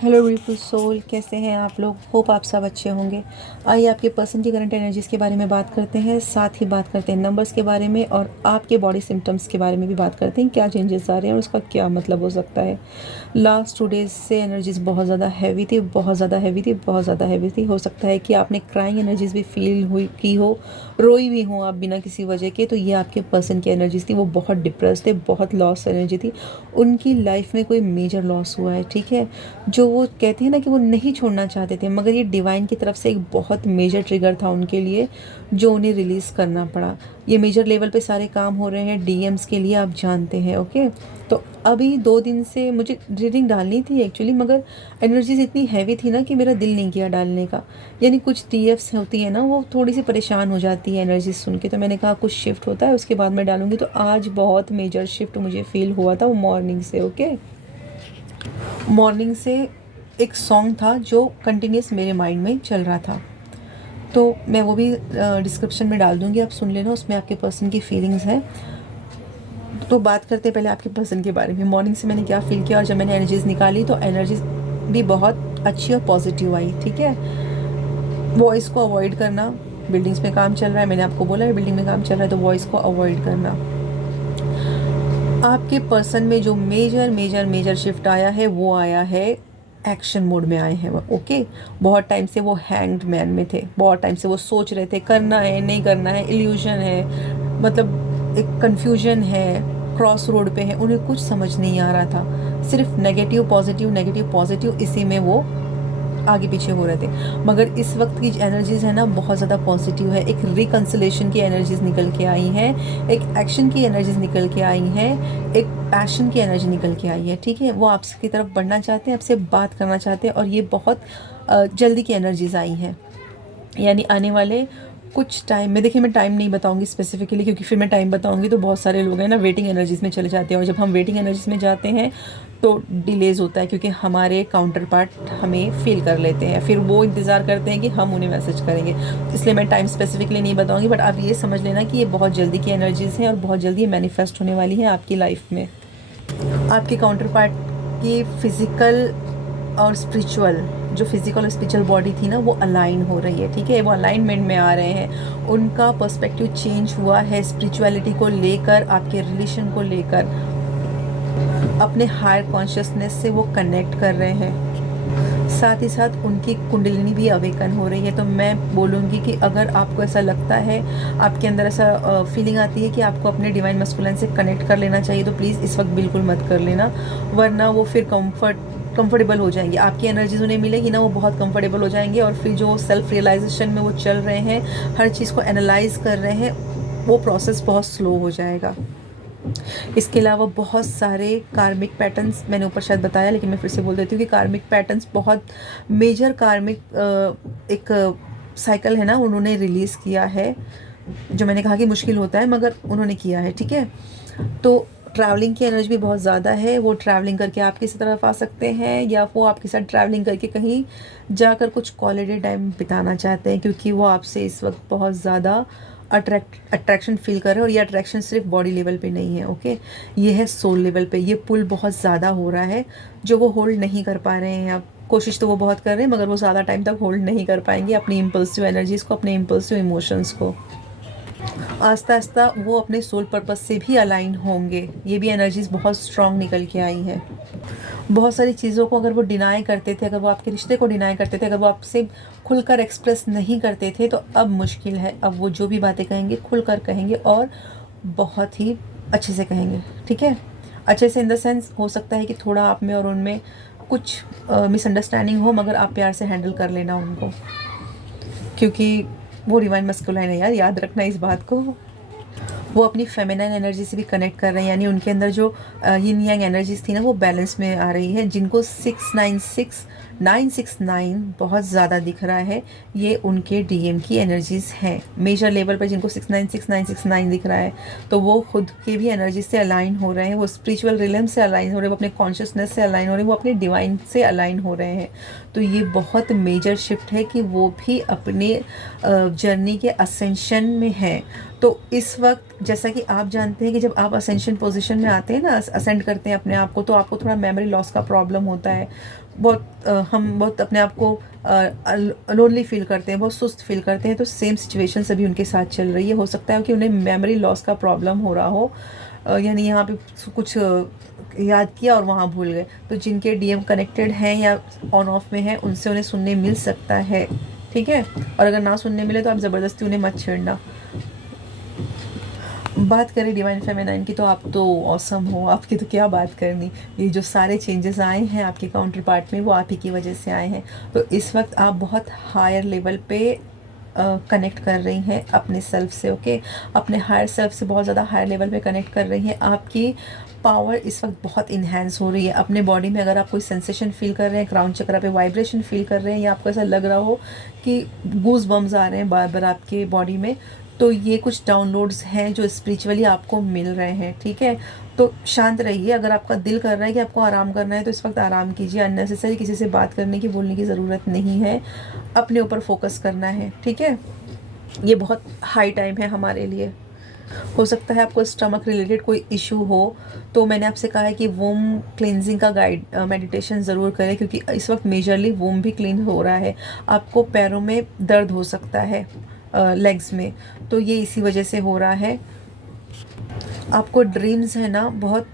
Hello beautiful soul, कैसे हैं आप लोग। होप आप सब अच्छे होंगे। आइए आपके पर्सन की करंट एनर्जीज़ के बारे में बात करते हैं, साथ ही बात करते हैं नंबर्स के बारे में और आपके बॉडी सिम्टम्स के बारे में भी बात करते हैं। क्या चेंजेस आ रहे हैं और उसका क्या मतलब हो सकता है। लास्ट 2 डेज से एनर्जीज़ बहुत ज़्यादा हैवी थी, बहुत ज़्यादा हैवी थी, बहुत ज़्यादा हैवी थी। हो सकता है कि आपने क्राइंग एनर्जीज़ भी फील हुई की हो, रोई भी हो आप बिना किसी वजह के। तो ये आपके पर्सन की एनर्जीज़ थी। वो बहुत डिप्रेस थे, बहुत लॉस एनर्जी थी। उनकी लाइफ में कोई मेजर लॉस हुआ है, ठीक है। जो वो कहते हैं ना कि वो नहीं छोड़ना चाहते थे, मगर ये डिवाइन की तरफ से एक बहुत मेजर ट्रिगर था उनके लिए, जो उन्हें रिलीज़ करना पड़ा। ये मेजर लेवल पे सारे काम हो रहे हैं डीएम्स के लिए, आप जानते हैं। ओके, तो अभी 2 दिन से मुझे रीडिंग डालनी थी एक्चुअली, मगर एनर्जीज इतनी हैवी थी ना कि मेरा दिल नहीं किया डालने का। यानी कुछ डीएफ्स होती है ना, वो थोड़ी सी परेशान हो जाती है एनर्जीज सुन के। तो मैंने कहा कुछ शिफ्ट होता है उसके बाद मैं डालूंगी। तो आज बहुत मेजर शिफ्ट मुझे फील हुआ था, वो मॉर्निंग से। ओके, मॉर्निंग से एक सॉन्ग था जो कंटिन्यूस मेरे माइंड में चल रहा था, तो मैं वो भी डिस्क्रिप्शन में डाल दूँगी, आप सुन लेना। उसमें आपके पर्सन की फीलिंग्स हैं। तो बात करते हैं पहले आपके पर्सन के बारे में। मॉर्निंग से मैंने क्या फ़ील किया और जब मैंने एनर्जीज़ निकाली तो एनर्जीज़ भी बहुत अच्छी और पॉजिटिव आई, ठीक है। वॉइस को अवॉइड करना, बिल्डिंग्स में काम चल रहा है, मैंने आपको बोला है बिल्डिंग में काम चल रहा है, तो वॉइस को अवॉइड करना। आपके पर्सन में जो मेजर मेजर मेजर शिफ्ट आया है वो आया है एक्शन मोड में आए हैं वो। ओके, बहुत टाइम से वो हैंग्ड मैन में थे, बहुत टाइम से वो सोच रहे थे करना है नहीं करना है, इल्यूजन है, मतलब एक कंफ्यूजन है, क्रॉस रोड पे है, उन्हें कुछ समझ नहीं आ रहा था। सिर्फ नेगेटिव पॉजिटिव इसी में वो आगे पीछे हो रहे थे। मगर इस वक्त की एनर्जीज है ना बहुत ज़्यादा पॉजिटिव है। एक रिकन्सिलेशन की एनर्जीज निकल के आई हैं, एक एक्शन की एनर्जीज निकल के आई हैं, एक पैशन की एनर्जी निकल के आई है, ठीक है। वो आपकी तरफ बढ़ना चाहते हैं, आपसे बात करना चाहते हैं, और ये बहुत जल्दी की एनर्जीज आई हैं। यानी आने वाले कुछ टाइम में, देखिए मैं टाइम नहीं बताऊंगी स्पेसिफिकली, क्योंकि फिर मैं टाइम बताऊंगी तो बहुत सारे लोग हैं ना वेटिंग एनर्जीज में चले जाते हैं, और जब हम वेटिंग एनर्जीज में जाते हैं तो डिलेज होता है, क्योंकि हमारे काउंटर पार्ट हमें फील कर लेते हैं, फिर वो इंतज़ार करते हैं कि हम उन्हें मैसेज करेंगे। इसलिए मैं टाइम स्पेसिफिकली नहीं बताऊंगी, बट आप ये समझ लेना कि ये बहुत जल्दी की एनर्जीज़ हैं और बहुत जल्दी ये मैनिफेस्ट होने वाली हैं आपकी लाइफ में। आपके काउंटर पार्ट की फिज़िकल और स्पिरिचुअल, जो फिजिकल और स्पिरिचुअल बॉडी थी ना वो अलाइन हो रही है, ठीक है। वो अलाइनमेंट में आ रहे हैं, उनका पर्सपेक्टिव चेंज हुआ है स्पिरिचुअलिटी को लेकर, आपके रिलेशन को लेकर, अपने हायर कॉन्शियसनेस से वो कनेक्ट कर रहे हैं। साथ ही साथ उनकी कुंडलिनी भी अवेकन हो रही है। तो मैं बोलूँगी कि अगर आपको ऐसा लगता है, आपके अंदर ऐसा फीलिंग आती है कि आपको अपने डिवाइन मस्कुलिन से कनेक्ट कर लेना चाहिए, तो प्लीज़ इस वक्त बिल्कुल मत कर लेना, वरना वो फिर कंफर्टेबल हो जाएंगे। आपकी एनर्जीज उन्हें मिलेगी ना, वो बहुत कंफर्टेबल हो जाएंगे, और फिर जो सेल्फ रियलाइजेशन में वो चल रहे हैं, हर चीज़ को एनालाइज कर रहे हैं, वो प्रोसेस बहुत स्लो हो जाएगा। इसके अलावा बहुत सारे कार्मिक पैटर्न्स, मैंने ऊपर शायद बताया लेकिन मैं फिर से बोल देती हूँ कि कार्मिक पैटर्न्स, बहुत मेजर कार्मिक एक साइकिल है ना, उन्होंने रिलीज़ किया है, जो मैंने कहा कि मुश्किल होता है मगर उन्होंने किया है, ठीक है। तो ट्रैवलिंग की एनर्जी भी बहुत ज़्यादा है, वो ट्रैवलिंग करके आपकी तरफ आ सकते हैं, या वो आपके साथ ट्रैवलिंग करके कहीं जाकर कुछ क्वालिटी टाइम बिताना चाहते हैं, क्योंकि वो आपसे इस वक्त बहुत ज़्यादा अट्रैक्शन फील कर रहे हैं। और ये अट्रैक्शन सिर्फ बॉडी लेवल पे नहीं है, ओके, ये है सोल लेवल पे। ये पुल बहुत ज़्यादा हो रहा है जो वो होल्ड नहीं कर पा रहे हैं। अब कोशिश तो वो बहुत कर रहे हैं, मगर वो ज़्यादा टाइम तक होल्ड नहीं कर पाएंगे अपनी इम्पल्सिव एनर्जीज़ को, अपने इम्पल्सिव इमोशंस को। आस्ता आस्ता वो अपने सोल पर्पस से भी अलाइन होंगे। ये भी एनर्जीज बहुत स्ट्रांग निकल के आई है। बहुत सारी चीज़ों को अगर वो डिनाई करते थे, अगर वो आपके रिश्ते को डिनाई करते थे, अगर वो आपसे खुलकर एक्सप्रेस नहीं करते थे, तो अब मुश्किल है। अब वो जो भी बातें कहेंगे खुलकर कहेंगे, और बहुत ही अच्छे से कहेंगे, ठीक है। अच्छे से इन द सेंस, हो सकता है कि थोड़ा आप में और उनमें कुछ मिसअंडरस्टैंडिंग हो, मगर आप प्यार से हैंडल कर लेना उनको, क्योंकि वो डिवाइन मस्कुलाइन है यार, याद रखना इस बात को। वो अपनी फेमिनाइन एनर्जी से भी कनेक्ट कर रहे हैं, यानी उनके अंदर जो यिन यांग एनर्जीज थी ना वो बैलेंस में आ रही है। जिनको 969 बहुत ज़्यादा दिख रहा है, ये उनके डीएम की एनर्जीज हैं। मेजर लेवल पर जिनको 696969 दिख रहा है, तो वो खुद के भी एनर्जी से अलाइन हो रहे हैं, वो स्पिरिचुअल रिलम से अलाइन हो रहे हैं, वो अपने कॉन्शियसनेस से अलाइन हो रहे हैं, वो अपने डिवाइन से अलाइन हो रहे हैं। तो ये बहुत मेजर शिफ्ट है कि वो भी अपने जर्नी के असेंशन में हैं। तो इस वक्त जैसा कि आप जानते हैं कि जब आप असेंशन पोजीशन में आते हैं ना, असेंड करते हैं अपने आप को, तो आपको थोड़ा मेमोरी लॉस का प्रॉब्लम होता है। हम बहुत अपने आप को लोनली फील करते हैं, बहुत सुस्त फील करते हैं, तो सेम सिचुएशन अभी उनके साथ चल रही है। हो सकता है कि उन्हें मेमोरी लॉस का प्रॉब्लम हो रहा हो, यानी यहाँ पे कुछ याद किया और वहाँ भूल गए। तो जिनके डीएम कनेक्टेड हैं या ऑन ऑफ में हैं, उनसे उन्हें सुनने मिल सकता है, ठीक है। और अगर ना सुनने मिले तो आप ज़बरदस्ती उन्हें मत छेड़ना। बात करें डिवाइन फेमिनाइन की, तो आप तो ऑसम हो, आपकी तो क्या बात करनी। ये जो सारे चेंजेस आए हैं आपके काउंटर पार्ट में, वो आप ही की वजह से आए हैं। तो इस वक्त आप बहुत हायर लेवल पे कनेक्ट कर रही हैं अपने सेल्फ से, ओके। अपने हायर सेल्फ से बहुत ज़्यादा हायर लेवल पे कनेक्ट कर रही हैं। आपकी पावर इस वक्त बहुत इन्हेंस हो रही है अपने बॉडी में। अगर आप कोई सेंसेशन फील कर रहे हैं, क्राउन चक्रा पे वाइब्रेशन फील कर रहे हैं, या आपको ऐसा लग रहा हो कि गूज बम्स आ रहे हैं बार बार आपके बॉडी में, तो ये कुछ डाउनलोड्स हैं जो स्पिरिचुअली आपको मिल रहे हैं, ठीक है। तो शांत रहिए। अगर आपका दिल कर रहा है कि आपको आराम करना है, तो इस वक्त आराम कीजिए। अननेसेसरी किसी से बात करने की, बोलने की ज़रूरत नहीं है। अपने ऊपर फोकस करना है, ठीक है। ये बहुत हाई टाइम है हमारे लिए। हो सकता है आपको स्टमक रिलेटेड कोई इशू हो, तो मैंने आपसे कहा है कि वोम क्लिनजिंग का गाइड मेडिटेशन ज़रूर करें, क्योंकि इस वक्त मेजरली वोम भी क्लीन हो रहा है। आपको पैरों में दर्द हो सकता है, लेग्स में, तो ये इसी वजह से हो रहा है। आपको ड्रीम्स है ना, बहुत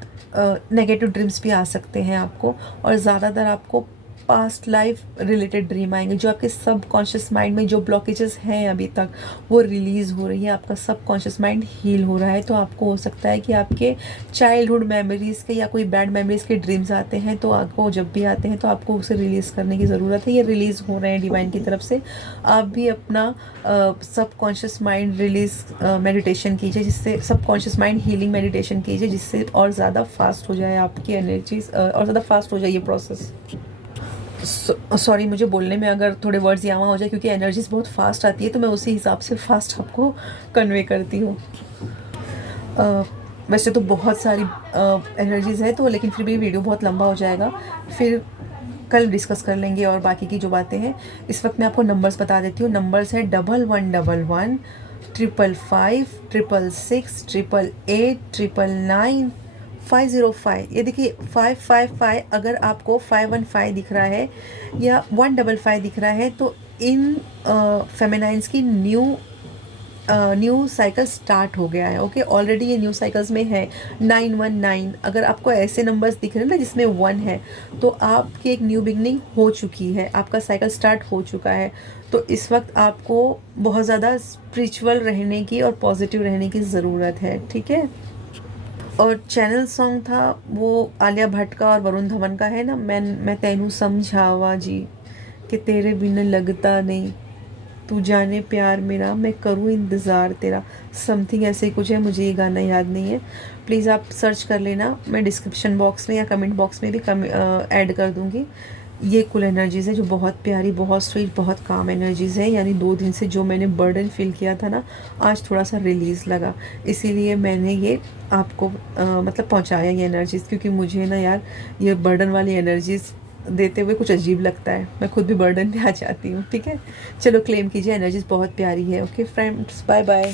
नेगेटिव ड्रीम्स भी आ सकते हैं आपको, और ज़्यादातर आपको पास्ट लाइफ रिलेटेड ड्रीम आएंगे। जो आपके सब कॉन्शियस माइंड में जो ब्लॉकेजेस हैं अभी तक, वो रिलीज़ हो रही है। आपका सब कॉन्शियस माइंड हील हो रहा है। तो आपको हो सकता है कि आपके चाइल्डहुड मेमोरीज़ के या कोई बैड मेमोरीज़ के ड्रीम्स आते हैं, तो आपको जब भी आते हैं तो आपको उसे रिलीज़ करने की ज़रूरत है। ये रिलीज़ हो रहे हैं डिवाइन की तरफ से। आप भी अपना सब कॉन्शियस माइंड रिलीज़ मेडिटेशन कीजिए, जिससे सब कॉन्शियस माइंड हीलिंग मेडिटेशन कीजिए, जिससे और ज़्यादा फास्ट हो जाए आपकी एनर्जीज, और ज़्यादा फास्ट हो जाए ये प्रोसेस। सॉरी, मुझे बोलने में अगर थोड़े वर्ड्स यहाँ हो जाए, क्योंकि एनर्जीज बहुत फास्ट आती है, तो मैं उसी हिसाब से फास्ट आपको कन्वे करती हूँ। वैसे तो बहुत सारी एनर्जीज़ है, तो लेकिन फिर भी वीडियो बहुत लंबा हो जाएगा। फिर कल डिस्कस कर लेंगे और बाकी की जो बातें हैं। इस वक्त मैं आपको नंबर्स बता देती हूँ। नंबर्स है 1111 555 666 888 999 505। ये देखिए 555, अगर आपको 515 दिख रहा है या 155 दिख रहा है, तो इन फेमिनाइंस की न्यू साइकिल स्टार्ट हो गया है, ओके। ऑलरेडी ये न्यू साइकिल्स में है। 919, अगर आपको ऐसे नंबर्स दिख रहे हैं ना जिसमें 1 है, तो आपकी एक न्यू बिगनिंग हो चुकी है, आपका साइकिल स्टार्ट हो चुका है। तो इस वक्त आपको बहुत ज़्यादा स्पिरिचुअल रहने की और पॉजिटिव रहने की ज़रूरत है, ठीक है। और चैनल सॉन्ग था वो आलिया भट्ट का और वरुण धवन का है ना, मैं तेनू समझावा जी कि तेरे बिन लगता नहीं, तू जाने प्यार मेरा, मैं करूँ इंतज़ार तेरा, समथिंग ऐसे ही कुछ है। मुझे ये गाना याद नहीं है, प्लीज़ आप सर्च कर लेना। मैं डिस्क्रिप्शन बॉक्स में या कमेंट बॉक्स में भी ऐड कर दूँगी। ये कुल एनर्जीज़ है जो बहुत प्यारी, बहुत स्वीट, बहुत काम एनर्जीज़ है। यानी 2 दिन से जो मैंने बर्डन फील किया था ना, आज थोड़ा सा रिलीज़ लगा, इसीलिए मैंने ये आपको मतलब पहुंचाया ये एनर्जीज़। क्योंकि मुझे ना यार ये बर्डन वाली एनर्जीज़ देते हुए कुछ अजीब लगता है, मैं खुद भी बर्डन में आ जाती हूँ, ठीक है। चलो क्लेम कीजिए, एनर्जीज़ बहुत प्यारी है, ओके फ्रेंड्स, बाय बाय।